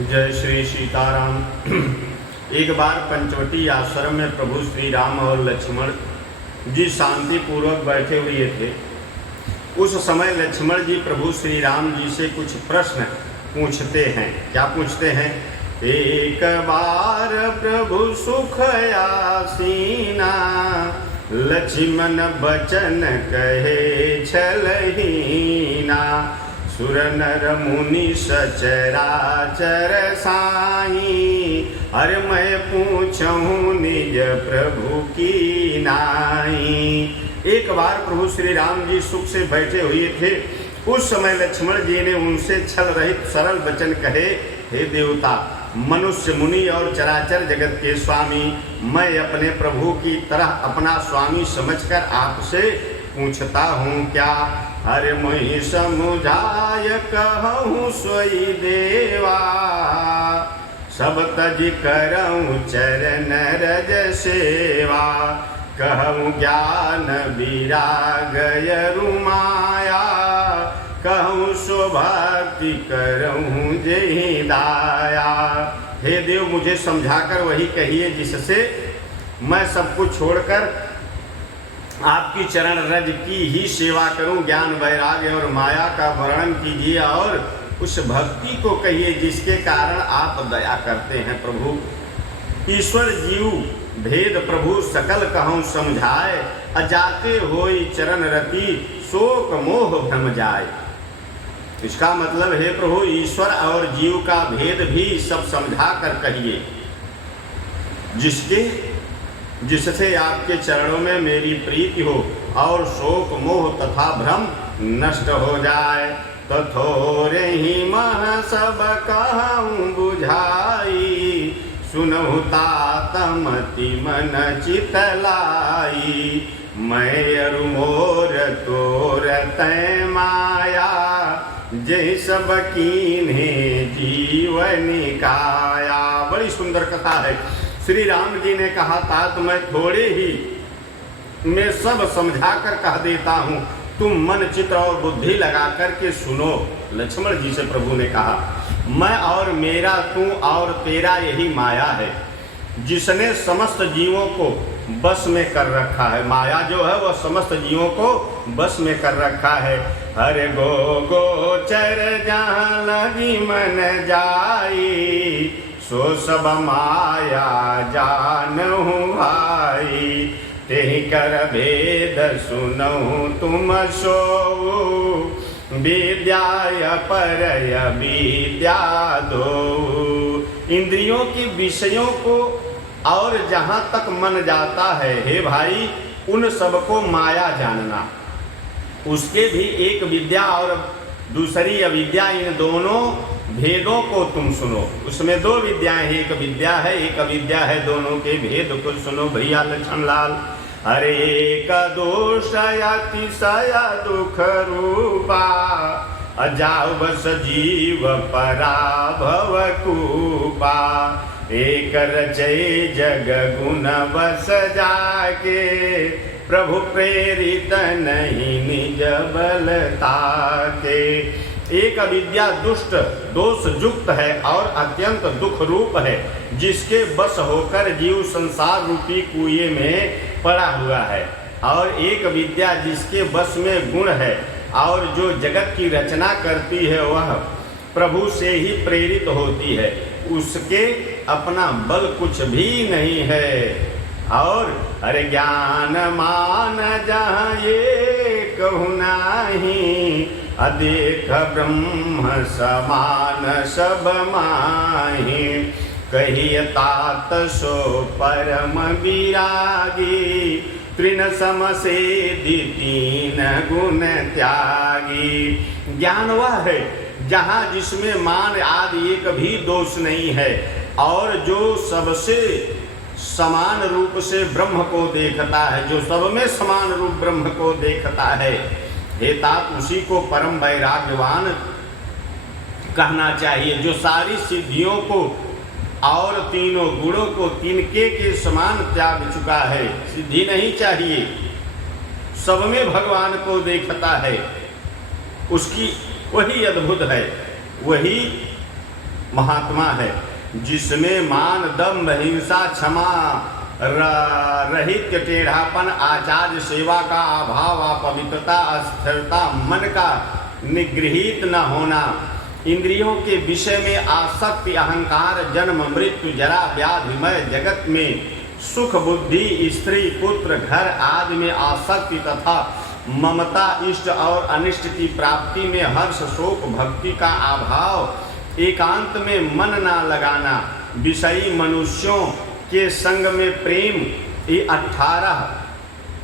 जय श्री सीताराम। एक बार पंचवटी आश्रम में प्रभु श्री राम और लक्ष्मण जी शांति पूर्वक बैठे हुए थे। उस समय लक्ष्मण जी प्रभु श्री राम जी से कुछ प्रश्न पूछते हैं। क्या पूछते हैं? एक बार प्रभु सुख आसीना, लक्ष्मण बचन कहे छलहीना। सुर नर मुनि सचराचर साई, अरे मैं पूछूं निज प्रभु की नाई। एक बार प्रभु श्री राम जी सुख से बैठे हुए थे। उस समय लक्ष्मण जी ने उनसे छल रहित सरल वचन कहे, हे देवता, मनुष्य, मुनि और चराचर जगत के स्वामी, मैं अपने प्रभु की तरह अपना स्वामी समझकर आपसे पूछता हूँ क्या? अरे मैं समुझाय कहूँ सोई देवा, सब तज करऊँ चरण रज सेवा। कहूँ ज्ञान विराग रुमाया, कहूँ सौभक्ति करऊँ जय दाया। हे देव, मुझे समझाकर वही कहिए जिससे मैं सब कुछ छोड़कर आपकी चरण रज की ही सेवा करूं। ज्ञान वैराग्य और माया का वर्णन कीजिए और उस भक्ति को कहिए जिसके कारण आप दया करते हैं। प्रभु ईश्वर जीव भेद प्रभु सकल कहूँ समझाए, अजाते होई चरण रति शोक मोह भ्रम जाए। इसका मतलब है प्रभु ईश्वर और जीव का भेद भी सब समझा कर कहिए, जिससे आपके चरणों में मेरी प्रीति हो और शोक मोह तथा भ्रम नष्ट हो जाए। तो थोरे ही मह सब कहूँ बुझाई, सुनहु तात मति मन चितलाई। मैं अरु मोर तोर तै माया, जय सब कीन्हे जीवनी काया। बड़ी सुंदर कथा है। श्री राम जी ने कहा, तात मैं थोड़े ही मैं सब समझा कर कह देता हूँ, तुम मन चित्त और बुद्धि लगा करके सुनो। लक्ष्मण जी से प्रभु ने कहा, मैं और मेरा, तू और तेरा यही माया है जिसने समस्त जीवों को बस में कर रखा है। माया जो है वह समस्त जीवों को बस में कर रखा है। हरे गो गोचर जहाँ लगी मन जाई, सो सब माया जानहु भाई। तेहि कर भेद सुनहु तुम सो, विद्याय परय विद्या दो। इंद्रियों की विषयों को और जहाँ तक मन जाता है, हे भाई, उन सबको माया जानना। उसके भी एक विद्या और दूसरी अविद्या, इन दोनों भेदों को तुम सुनो। उसमें दो विद्याएं हैं, एक विद्या है एक अविद्या है। दोनों के भेद को सुनो भैया लक्ष्मण लाल। अरे एक दोष अतिशय दुख रूपा, अजाऊ बस जीव पराभव कूपा। एक रचय जग गुण बस जाके, प्रभु प्रेरित नहीं निज बलता के। एक अविद्या दुष्ट दोष युक्त है और अत्यंत दुख रूप है, जिसके बस होकर जीव संसार रूपी कुएं में पड़ा हुआ है। और एक विद्या जिसके बस में गुण है और जो जगत की रचना करती है, वह प्रभु से ही प्रेरित होती है। उसके अपना बल कुछ भी नहीं है। और अरे ज्ञान मान जहाँ ये कहूँ नाही, अदेख ब्रह्म समान सब माही। कहिए तात सो परम विरागी, तृण सम से तीन गुण त्यागी। ज्ञान वह है जहाँ जिसमें मान आदि एक भी दोष नहीं है और जो सबसे समान रूप से ब्रह्म को देखता है, जो सब में समान रूप ब्रह्म को देखता है। हे तात, उसी को परम वैराग्यवान कहना चाहिए, जो सारी सिद्धियों को और तीनों गुणों को तिनके के समान त्याग चुका है। सिद्धि नहीं चाहिए, सब में भगवान को देखता है। उसकी वही अद्भुत है, वही महात्मा है, जिसमें मान, दम्भ, हिंसा, क्षमा रहित टेढ़ापन, आचार्य सेवा का अभाव, अपवित्रता, अस्थिरता, मन का निगृहित न होना, इंद्रियों के विषय में आसक्ति, अहंकार, जन्म, मृत्यु, जरा, व्याधिमय जगत में सुख, बुद्धि, स्त्री, पुत्र, घर आदि में आसक्ति तथा ममता, इष्ट और अनिष्ट की प्राप्ति में हर्ष, शोक, भक्ति का अभाव, एकांत में मन ना लगाना, विषयी मनुष्यों के संग में प्रेम, ये 18